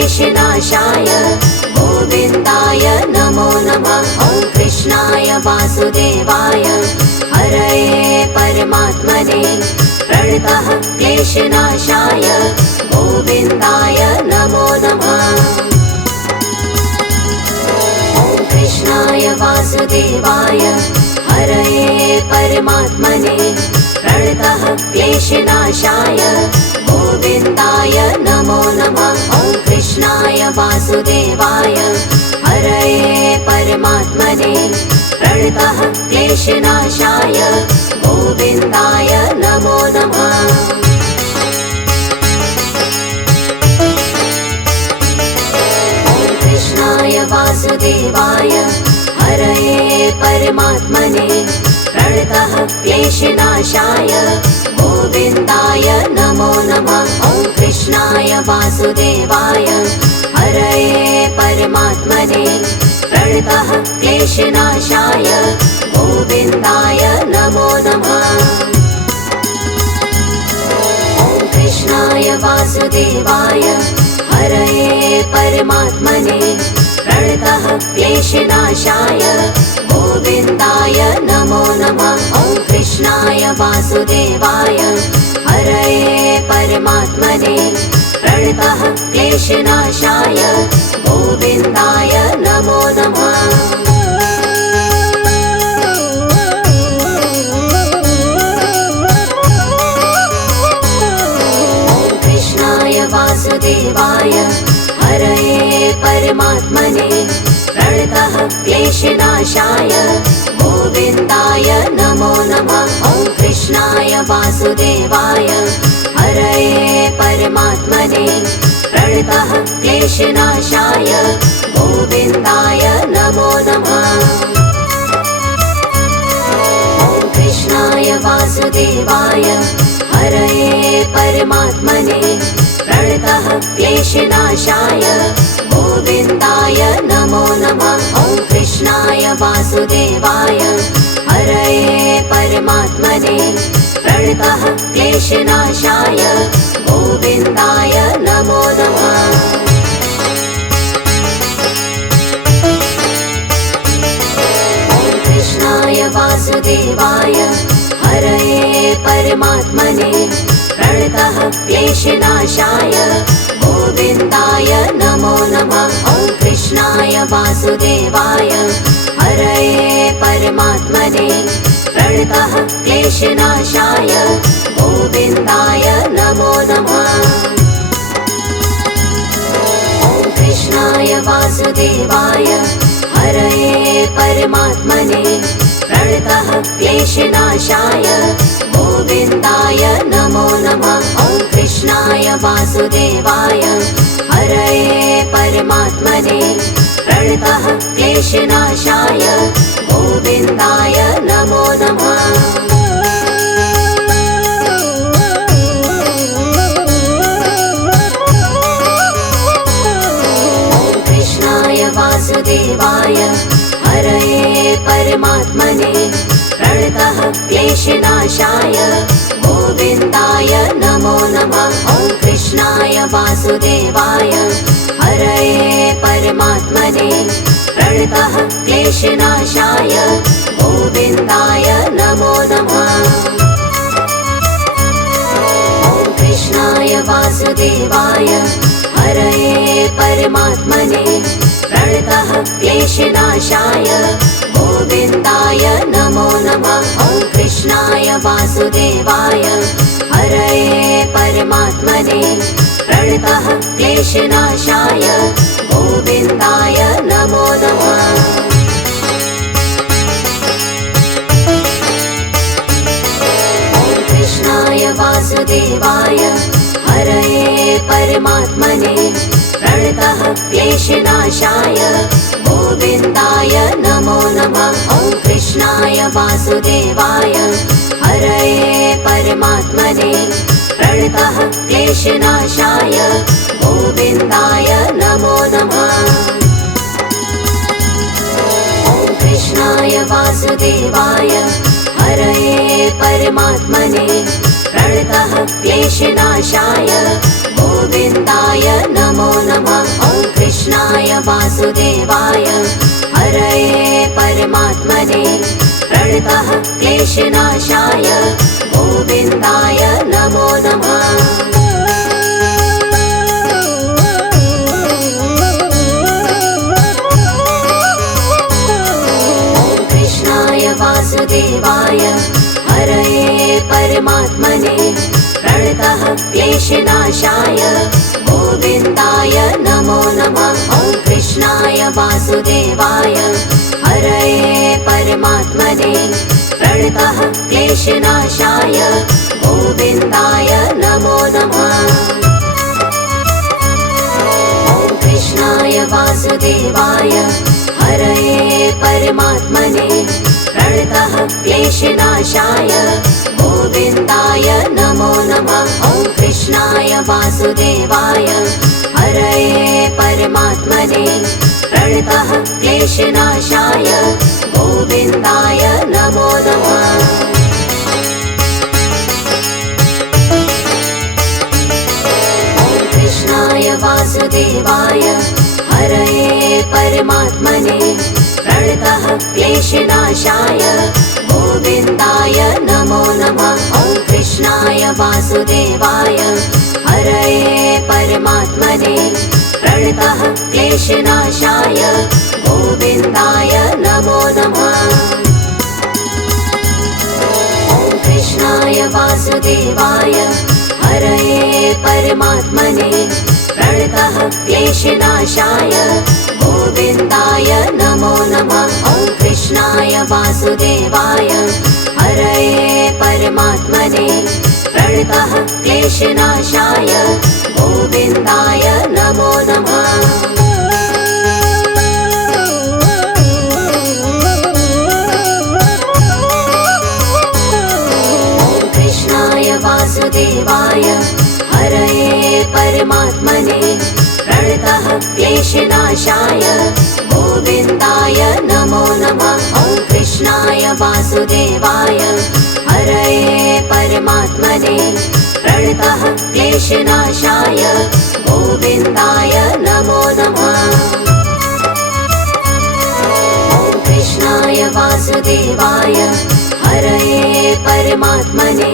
क्लेशनाशाय गोविन्दाय नमो नमः। ॐ कृष्णाय वासुदेवाय हरये परमात्मने प्रणतः क्लेशनाशाय गोविन्दाय नमो नमः। ॐ कृष्णाय वासुदेवाय हरये परमात्मने प्रणतः क्लेशनाशाय गोविन्दाय नमो नमः। ॐ कृष्णाय वासुदेवाय हरये परमात्मने प्रणतः क्लेशनाशाय गोविन्दाय नमो नमः। ॐ कृष्णाय वासुदेवाय हरये परमात्मने प्रणतः क्लेशनाशाय गोविन्दाय नमो नमः। ॐ कृष्णाय वासुदेवाय हरये परमात्मने प्रणतः क्लेशनाशाय गोविन्दाय नमो नमः। ॐ कृष्णाय वासुदेवाय हरये परमात्मने प्रणतः क्लेशनाशाय गोविन्दाय नमो नमः। ॐ कृष्णाय वासुदेवाय हरये परमात्मने प्रणतः क्लेशनाशाय गोविन्दाय नमो नमः। ॐ कृष्णाय वासुदेवाय हरये परमात्मने प्रणतः क्लेशनाशाय गोविन्दाय नमो नमः। ॐ कृष्णाय वासुदेवाय हरये परमात्मने प्रणतः क्लेशनाशाय गोविन्दाय नमो नमः। ॐ कृष्णाय वासुदेवाय हरये परमात्मने प्रणतः क्लेशनाशाय गोविन्दाय नमो नमः। ॐ कृष्णाय वासुदेवाय हरये परमात्मने प्रणतः क्लेशनाशाय गोविन्दाय नमो नमः। ॐ कृष्णाय वासुदेवाय हरये परमात्मने प्रणतः क्लेशनाशाय गोविन्दाय नमो नमः। ॐ कृष्णाय वासुदेवाय हरये परमात्मने प्रणतः क्लेशनाशाय गोविन्दाय नमो नमः। ॐ कृष्णाय वासुदेवाय हरये परमात्मने प्रणतः क्लेशनाशाय गोविन्दाय नमो नमः। ॐ कृष्णाय वासुदेवाय हरये परमात्मने प्रणतः क्लेशनाशाय गोविन्दाय नमो नमः। ॐ कृष्णाय वासुदेवाय हरये परमात्मने प्रणतः क्लेशनाशाय गोविन्दाय नमो नमः। ॐ कृष्णाय वासुदेवाय हरये परमात्मने प्रणतः क्लेशनाशाय गोविन्दाय नमो नमः। ॐ कृष्णाय वासुदेवाय हरये परमात्मने प्रणतः क्लेशनाशाय गोविन्दाय नमो नमः। ॐ कृष्णाय वासुदेवाय हरये परमात्मने प्रणतः क्लेशनाशाय गोविन्दाय नमो नमः। ॐ कृष्णाय वासुदेवाय हरये परमात्मने प्रणतः क्लेशनाशाय गोविन्दाय नमो नमः। ॐ कृष्णाय वासुदेवाय हरये परमात्मने प्रणतः क्लेशनाशाय गोविन्दाय नमो नमः। ॐ कृष्णाय वासुदेवाय हरये परमात्मने प्रणतः क्लेशनाशाय गोविन्दाय नमो नमः। वासुदेवाय हरये परमात्मने प्रणतः क्लेशनाशाय गोविन्दाय नमो नमः। वासुदेवाय हरये परमात्मने प्रणतः क्लेशनाशाय गोविन्दाय नमो नमः। ॐ कृष्णाय वासुदेवाय हरये परमात्मने प्रणतः क्लेशनाशाय गोविन्दाय नमो नमः। ॐ कृष्णाय वासुदेवाय हरये परमात्मने प्रणतः क्लेशनाशाय गोविन्दाय नमो नमः। ॐ कृष्णाय वासुदेवाय हरये परमात्मने प्रणतः क्लेशनाशाय गोविन्दाय नमो नमः। ॐ कृष्णाय वासुदेवाय हरये परमात्मने प्रणतः क्लेशनाशाय गोविन्दाय नमो नमः। ॐ कृष्णाय वासुदेवाय हरये परमात्मने प्रणतः क्लेशनाशाय गोविन्दाय नमो नमः। ॐ कृष्णाय वासुदेवाय हरये परमात्मने प्रणतः क्लेशनाशाय गोविन्दाय नमो नमः। ॐ कृष्णाय वासुदेवाय हरये परमात्मने प्रणतः क्लेशनाशाय गोविन्दाय नमो नमः। ॐ कृष्णाय वासुदेवाय हरये परमात्मने प्रणतः क्लेशनाशाय गोविन्दाय नमो नमः। ॐ कृष्णाय वासुदेवाय हरये परमात्मने प्रणतः क्लेशनाशाय गोविन्दाय नमो नमः। ॐ कृष्णाय वासुदेवाय हरये परमात्मने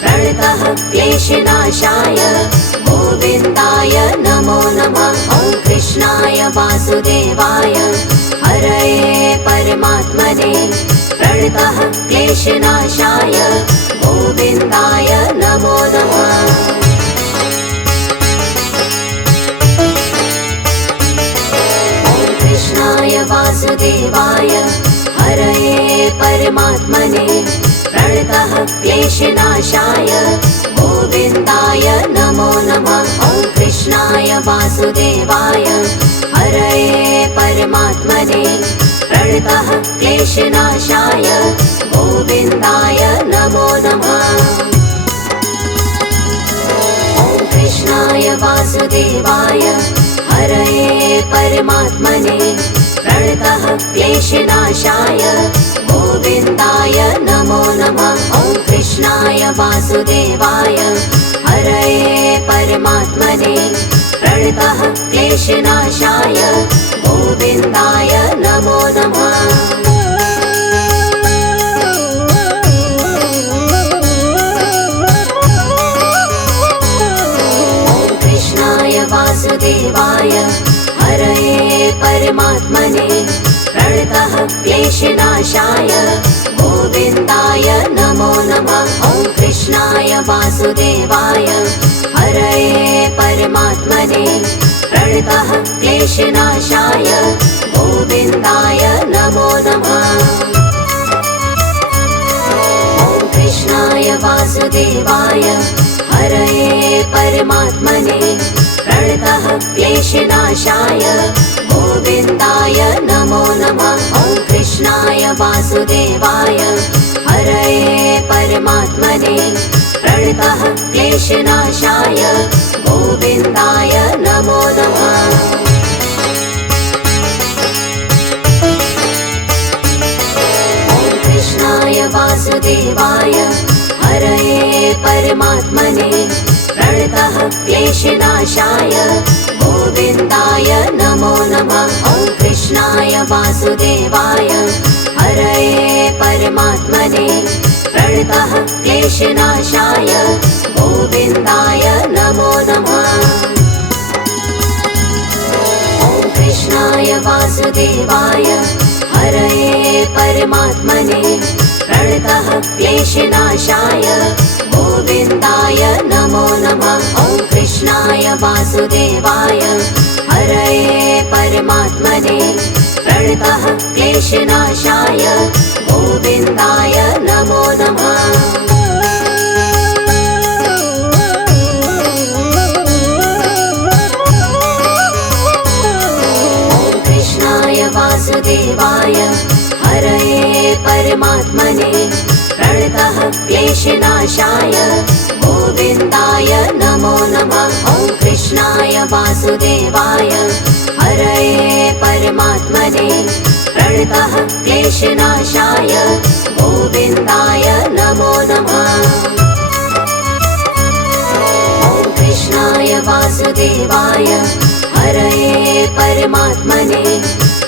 प्रणतः क्लेशनाशाय गोविन्दाय नमो नमः। ॐ कृष्णाय वासुदेवाय हरये परमात्मने प्रणतः क्लेशनाशाय गोविन्दाय नमो नमः। ॐ कृष्णाय वासुदेवाय हरये परमात्मने प्रणतः क्लेशनाशाय गोविन्दाय नमो नमः। ॐ कृष्णाय वासुदेवाय हरये परमात्मने प्रणतः क्लेशनाशाय गोविन्दाय नमो नमः। ॐ कृष्णाय वासुदेवाय हरये परमात्मने प्रणतः क्लेशनाशाय गोविन्दाय नमो नमः। ॐ कृष्णाय वासुदेवाय हरये परमात्मने प्रणतः क्लेशनाशाय गोविन्दाय नमो नमः। ॐ कृष्णाय वासुदेवाय हरये परमात्मने प्रणतः क्लेशनाशाय गोविन्दाय नमो नमः। ॐ कृष्णाय वासुदेवाय हरये परमात्मने प्रणतः क्लेशनाशाय गोविन्दाय नमो नमः। ॐ कृष्णाय वासुदेवाय हरये परमात्मने प्रणतः क्लेशनाशाय गोविन्दाय नमो नमः। ॐ कृष्णाय वासुदेवाय हरये परमात्मने प्रणतः क्लेशनाशाय गोविन्दाय नमो नमः। ॐ कृष्णाय वासुदेवाय हरये परमात्मने प्रणतः क्लेशनाशाय गोविन्दाय नमो नमः। ॐ वासुदेवाय हरये परमात्मने प्रणतः क्लेशनाशाय गोविन्दाय नमो नमः। ॐ कृष्णाय वासुदेवाय हरये परमात्मने प्रणतः क्लेशनाशाय गोविन्दाय नमो नमः। ॐ कृष्णाय वासुदेवाय हरये परमात्मने प्रणतः क्लेशनाशाय गोविन्दाय नमो नमः। ॐ कृष्णाय वासुदेवाय हरये परमात्मने प्रणतः क्लेशनाशाय गोविन्दाय नमो नमः। ॐ कृष्णाय वासुदेवाय हरये परमात्मने प्रणतः क्लेशनाशाय गोविन्दाय नमो नमः। ॐ कृष्णाय वासुदेवाय हरये परमात्मने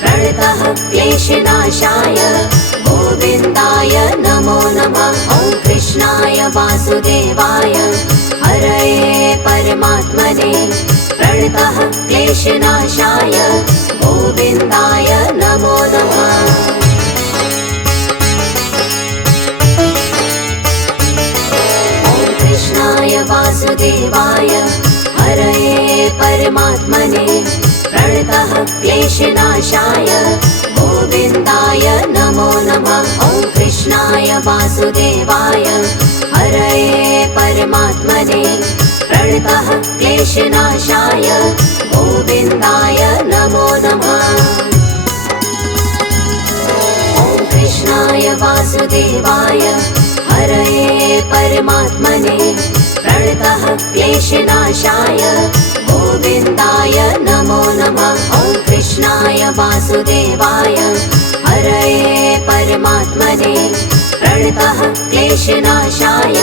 प्रणतः क्लेशनाशाय गोविन्दाय नमो नमः। ॐ कृष्णाय वासुदेवाय हरये परमात्मने प्रणतः क्लेशनाशाय गोविन्दाय नमो नमः। ॐ कृष्णाय वासुदेवाय हरये परमात्मने प्रणतः क्लेशनाशाय गोविन्दाय नमो नमः। ॐ कृष्णाय वासुदेवाय हरये परमात्मने प्रणतः क्लेशनाशाय गोविन्दाय नमो नमः। ॐ कृष्णाय वासुदेवाय हरये परमात्मने प्रणतः क्लेशनाशाय गोविन्दाय नमो नमः। ॐ कृष्णाय वासुदेवाय हरये परमात्मने प्रणतः क्लेशनाशाय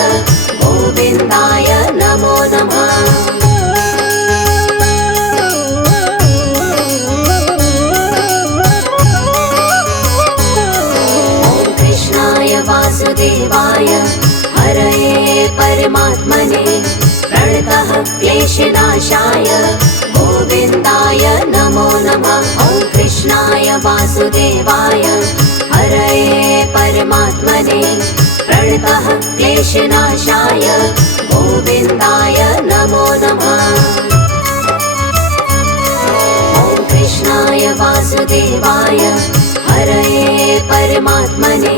गोविन्दाय नमो नमः। ॐ कृष्णाय वासुदेवाय हरये परमात्मने प्रणतः क्लेशनाशाय गोविन्दाय नमो नमः। ॐ कृष्णाय वासुदेवाय हरये परमात्मने प्रणतः क्लेशनाशाय गोविन्दाय नमो नमः। ॐ कृष्णाय वासुदेवाय हरये परमात्मने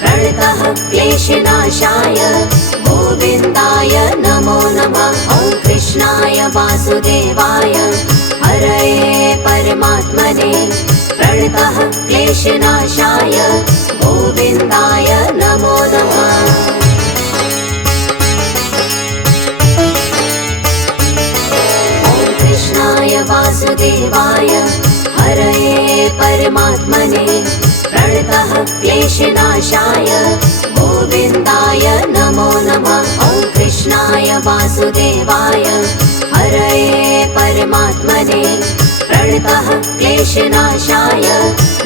प्रणतः क्लेशनाशाय गोविन्दाय नमो नमः। ॐ कृष्णाय वासुदेवाय हरये परमात्मने प्रणतः क्लेशनाशाय गोविन्दाय नमो नमः। ॐ कृष्णाय वासुदेवाय हरये परमात्मने प्रणतः क्लेशनाशाय गोविन्दाय नमो नमः। ॐ कृष्णाय वासुदेवाय हरये परमात्मने प्रणतः क्लेशनाशाय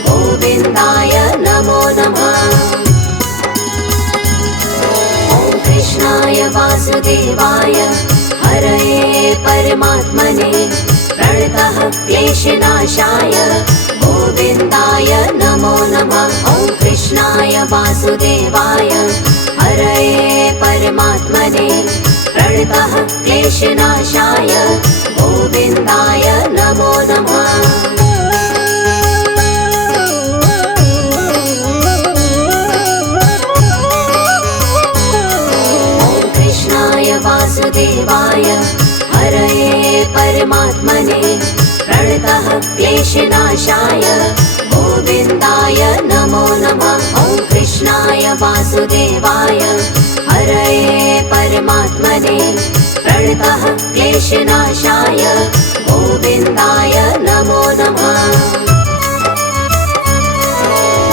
गोविन्दाय नमो नमः। ॐ कृष्णाय वासुदेवाय हरये परमात्मने प्रणतः क्लेशनाशाय गोविन्दाय नमो नमः। ॐ कृष्णाय वासुदेवाय हरये परमात्मने प्रणतः क्लेशनाशाय गोविन्दाय नमो नमः। ॐ कृष्णाय वासुदेवाय हरये परमात्मने प्रणतः क्लेशनाशाय गोविन्दाय नमो नमः। ॐ कृष्णाय वासुदेवाय हरये परमात्मने प्रणतः क्लेशनाशाय गोविन्दाय नमो नमः।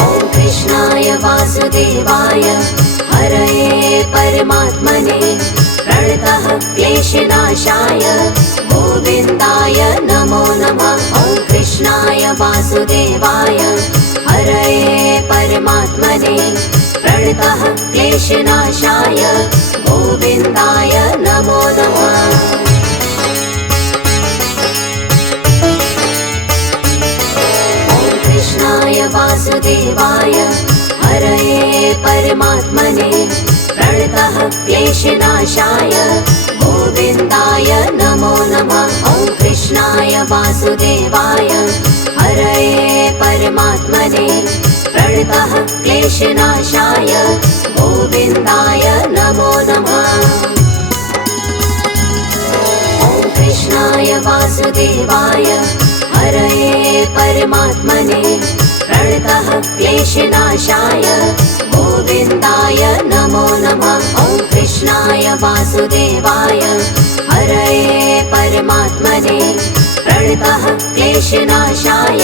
ॐ कृष्णाय वासुदेवाय हरये परमात्मने प्रणतः क्लेशनाशाय गोविन्दाय नमो नमः। ॐ कृष्णाय वासुदेवाय वासुदेवाय हरये परमात्मने प्रणतः क्लेशनाशाय गोविन्दाय नमो नमः। कृष्णाय वासुदेवाय हरये परमात्मने प्रणतः क्लेशनाशाय गोविन्दाय नमो नमः। ॐ कृष्णाय वासुदेवाय हरये परमात्मने प्रणतः क्लेशनाशाय गोविन्दाय नमो नमः। ॐ कृष्णाय वासुदेवाय हरये परमात्मने प्रणतः क्लेशनाशाय गोविन्दाय नमो नमः। ॐ कृष्णाय वासुदेवाय हरये परमात्मने प्रणतः क्लेशनाशाय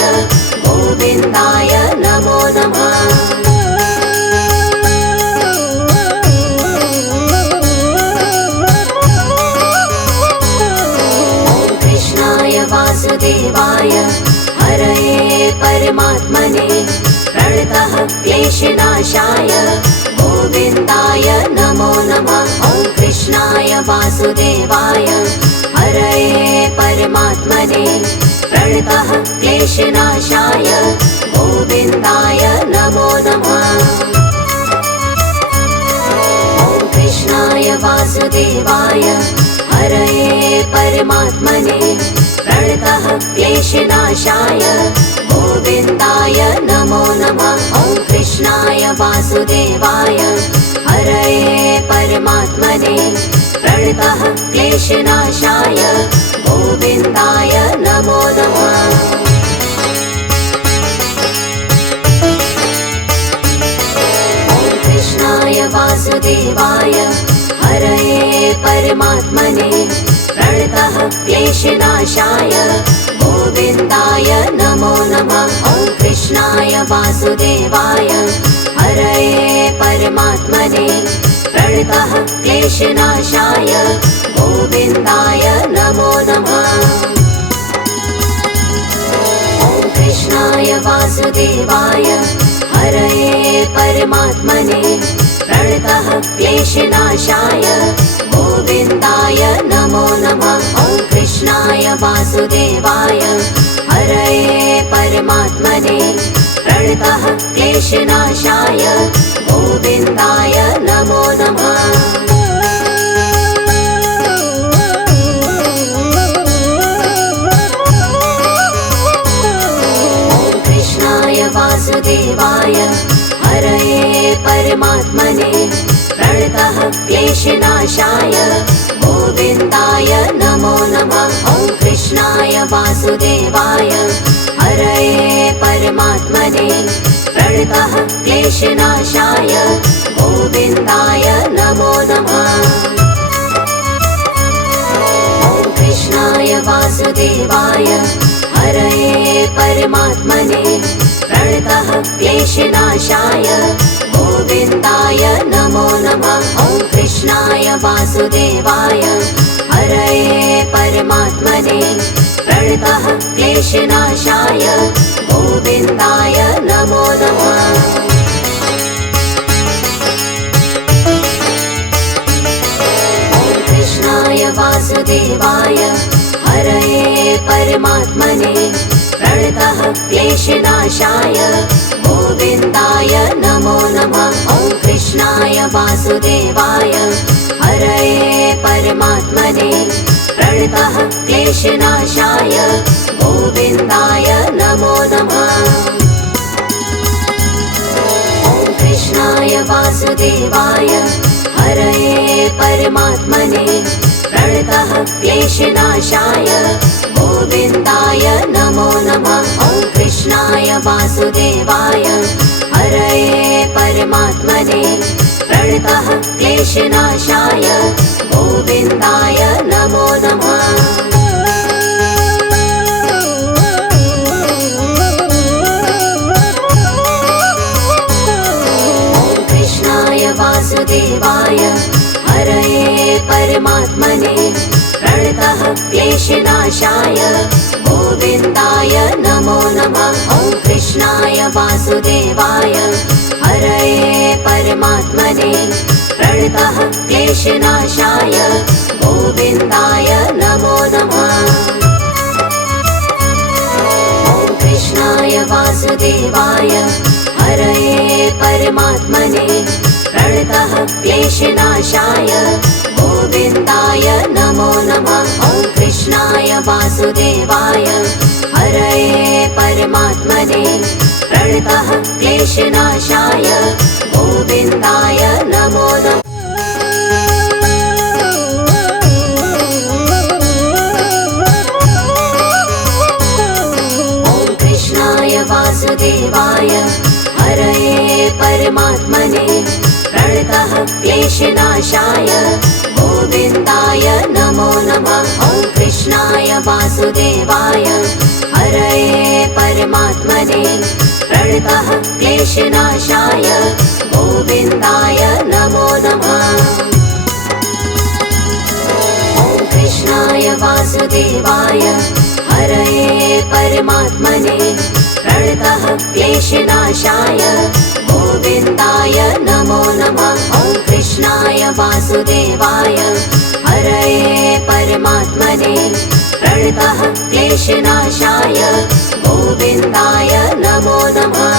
गोविन्दाय नमो नमः। वासुदेवाय हरये परमात्मने प्रणतः क्लेशनाशाय गोविन्दाय नमो नमः। ॐ कृष्णाय वासुदेवाय हरये परमात्मने प्रणतः क्लेशनाशाय गोविन्दाय नमो नमः। ॐ कृष्णाय वासुदेवाय हरये परमात्मने प्रणतः क्लेशनाशाय गोविन्दाय नमो नमः। ॐ कृष्णाय वासुदेवाय हरये परमात्मने प्रणतः क्लेशनाशाय गोविन्दाय नमो नमः। ॐ कृष्णाय वासुदेवाय हरये परमात्मने प्रणतः क्लेशनाशाय गोविन्दाय नमो नमः। ॐ कृष्णाय वासुदेवाय हरये परमात्मने प्रणतः क्लेशनाशाय गोविन्दाय नमो नमः। ॐ कृष्णाय वासुदेवाय हरये परमात्मने प्रणतः क्लेशनाशाय गोविन्दाय नमो नमः। ॐ कृष्णाय वासुदेवाय हरये परमात्मने प्रणतः क्लेशनाशाय गोविन्दाय नमो नमः। ॐ कृष्णाय वासुदेवाय हरये परमात्मने प्रणतः क्लेशनाशाय गोविन्दाय नमो नमः। ॐ कृष्णाय वासुदेवाय हरये परमात्मने प्रणतः क्लेशनाशाय गोविन्दाय नमो नमः। ॐ कृष्णाय वासुदेवाय हरये परमात्मने प्रणतः क्लेशनाशाय गोविन्दाय नमो नमः। ॐ कृष्णाय वासुदेवाय हरये परमात्मने प्रणतः क्लेशनाशाय गोविन्दाय नमो नमः। ॐ कृष्णाय वासुदेवाय हरये परमात्मने प्रणतः क्लेशनाशाय गोविन्दाय नमो नमः। ॐ कृष्णाय वासुदेवाय हरये परमात्मने प्रणतः क्लेशनाशाय गोविन्दाय नमो नमः। ॐ कृष्णाय वासुदेवाय हरये परमात्मने प्रणतः क्लेशनाशाय गोविन्दाय नमो नमः। ॐ कृष्णाय वासुदेवाय हरये परमात्मने प्रणतः क्लेशनाशाय गोविन्दाय नमो नमः। ॐ कृष्णाय वासुदेवाय हरये परमात्मने प्रणतः क्लेशनाशाय गोविन्दाय नमो नमः। ॐ कृष्णाय वासुदेवाय हरये परमात्मने प्रणतः क्लेशनाशाय गोविन्दाय नमो नमः। ॐ कृष्णाय वासुदेवाय हरये परमात्मने प्रणतः क्लेशनाशाय गोविन्दाय नमो नमः। ॐ कृष्णाय वासुदेवाय हरये परमात्मने प्रणतः क्लेशनाशाय गोविन्दाय नमो नमः। ॐ कृष्णाय वासुदेवाय हरये परमात्मने प्रणतः क्लेशनाशाय गोविन्दाय नमो नमः। ॐ कृष्णाय वासुदेवाय हरये परमात्मने प्रणतः क्लेशनाशाय गोविन्दाय नमो नमः। ॐ कृष्णाय वासुदेवाय हरये परमात्मने प्रणतः क्लेशनाशाय गोविन्दाय नमो नमः। ॐ कृष्णाय वासुदेवाय हरये परमात्मने प्रणतः क्लेशनाशाय गोविन्दाय नमो नमः।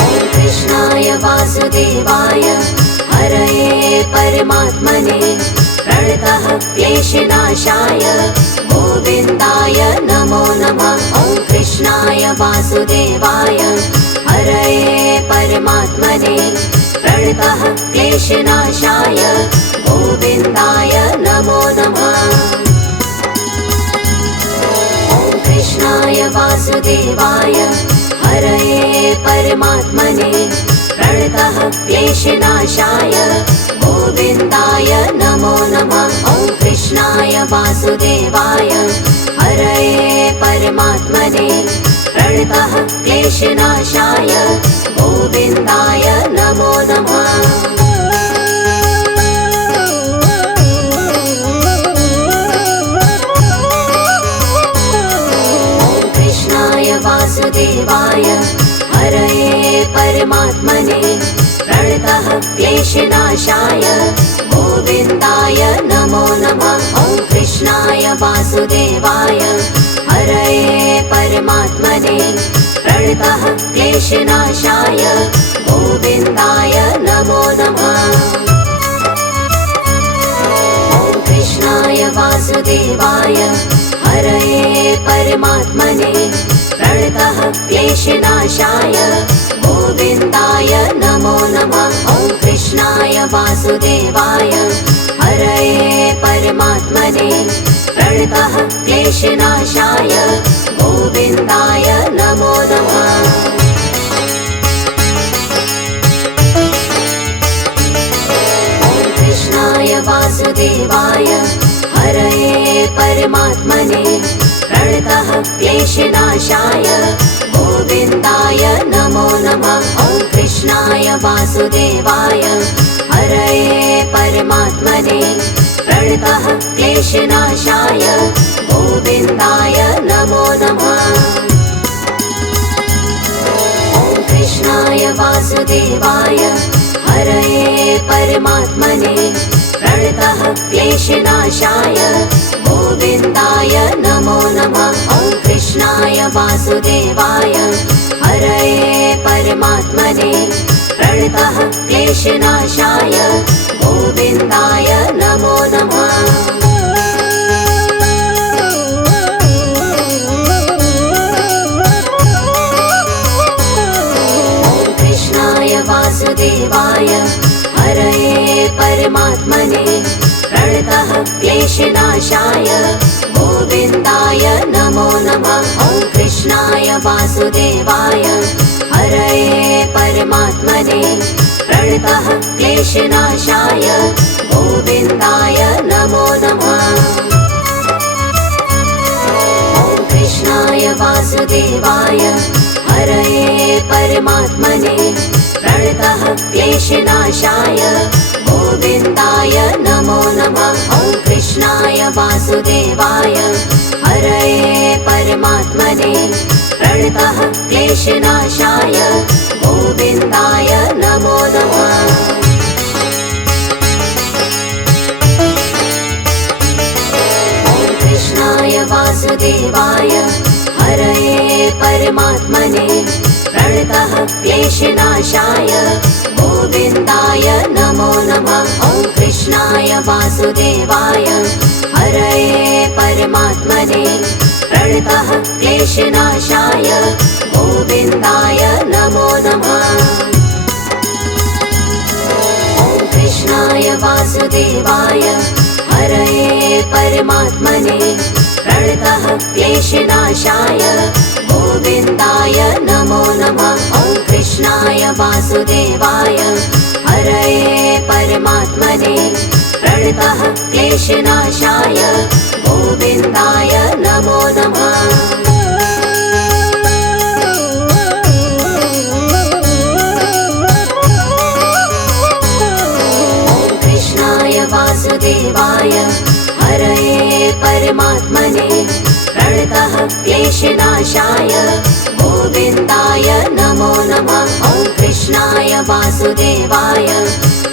ॐ कृष्णाय वासुदेवाय हरये परमात्मने प्रणतः क्लेशनाशाय गोविन्दाय नमो नमः। ॐ कृष्णाय वासुदेवाय हरये परमात्मने प्रणतः क्लेशनाशाय गोविन्दाय नमो नमः। ॐ कृष्णाय वासुदेवाय हरये परमात्मने प्रणतः क्लेशनाशाय गोविन्दाय नमो नमः। ॐ कृष्णाय वासुदेवाय हरये परमात्मने प्रणतः क्लेशनाशाय गोविन्दाय नमो नमः। ॐ कृष्णाय वासुदेवाय हरये परमात्मने प्रणतः क्लेशनाशाय गोविन्दाय नमो नमः। ॐ कृष्णाय वासुदेवाय हरये परमात्मने प्रणतः क्लेशनाशाय गोविन्दाय नमो नमः। ॐ कृष्णाय वासुदेवाय हरये परमात्मने प्रणतः क्लेशनाशाय गोविन्दाय नमो नमः। ॐ कृष्णाय वासुदेवाय हरये परमात्मने प्रणतः क्लेशनाशाय गोविन्दाय नमो नमः। ॐ कृष्णाय वासुदेवाय हरये परमात्मने प्रणतः क्लेशनाशाय गोविन्दाय नमो नमः। ॐ कृष्णाय वासुदेवाय हरये परमात्मने प्रणतः क्लेशनाशाय गोविन्दाय नमो नमः। ॐ कृष्णाय वासुदेवाय हरये परमात्मने प्रणतः क्लेशनाशाय गोविन्दाय नमो नमः। ॐ कृष्णाय वासुदेवाय हरये परमात्मने प्रणतः क्लेशनाशाय गोविन्दाय नमो नमः। ॐ कृष्णाय वासुदेवाय हरये परमात्मने प्रणतः क्लेशनाशाय गोविन्दाय नमो नमः। ॐ कृष्णाय वासुदेवाय हरये परमात्मने प्रणतः क्लेशनाशाय गोविन्दाय नमो नमः। ॐ कृष्णाय वासुदेवाय हरये परमात्मने प्रणतः क्लेशनाशाय गोविन्दाय नमो नमः। ॐ कृष्णाय वासुदेवाय क्लेशनाशाय गोविन्दाय नमो नमः। कृष्णाय वासुदेवाय हरये परमात्मने प्रणतः क्लेशनाशाय गोविन्दाय नमो नमः। ॐ कृष्णाय वासुदेवाय हरये परमात्मने प्रणतः क्लेशनाशाय गोविन्दाय नमो नमः। ॐ कृष्णाय वासुदेवाय हरये परमात्मने प्रणतः क्लेशनाशाय गोविन्दाय नमो नमः। ॐ कृष्णाय वासुदेवाय हरये परमात्मने प्रणतः क्लेशनाशाय गोविन्दाय नमो नमः। वासुदेवाय हरये परमात्मने प्रणतः क्लेशनाशाय गोविन्दाय नमो नमः। ॐ कृष्णाय वासुदेवाय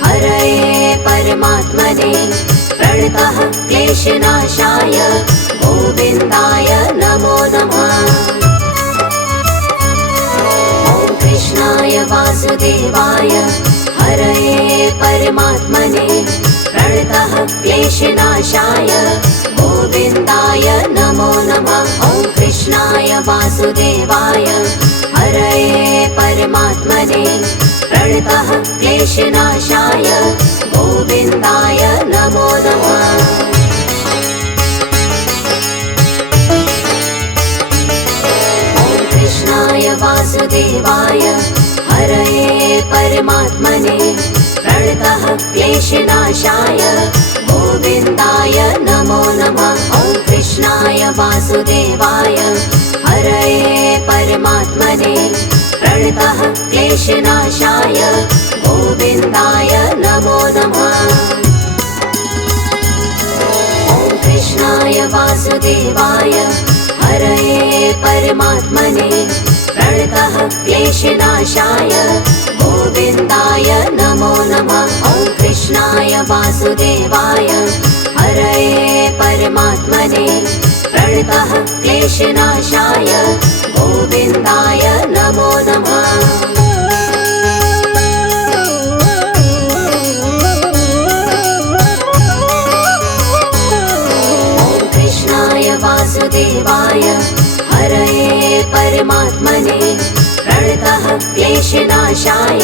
हरये परमात्मने प्रणतः क्लेशनाशाय गोविन्दाय नमो नमः। ॐ कृष्णाय वासुदेवाय हरये परमात्मने प्रणतः क्लेशनाशाय गोविन्दाय नमो नमः। ॐ कृष्णाय वासुदेवाय हरये परमात्मने प्रणतः क्लेशनाशाय गोविन्दाय नमो नमः। ॐ कृष्णाय वासुदेवाय हरये परमात्मने प्रणतः क्लेशनाशाय गोविन्दाय नमो नमः। ॐ कृष्णाय वासुदेवाय हरये परमात्मने प्रणतः क्लेशनाशाय गोविन्दाय नमो नमः। ॐ कृष्णाय वासुदेवाय हरये परमात्मने प्रणतः क्लेशनाशाय गोविन्दाय नमो नमः। ॐ कृष्णाय वासुदेवाय हरये परमात्मने प्रणतः क्लेशनाशाय गोविन्दाय नमो नमः। ॐ कृष्णाय वासुदेवाय हरये परमात्मने प्रणतः क्लेशनाशाय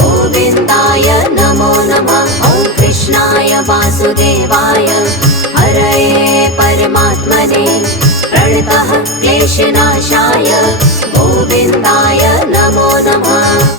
गोविन्दाय नमो नमः। ॐ कृष्णाय वासुदेवाय हरये परमात्मने प्रणतः क्लेशनाशाय गोविन्दाय नमो नमः।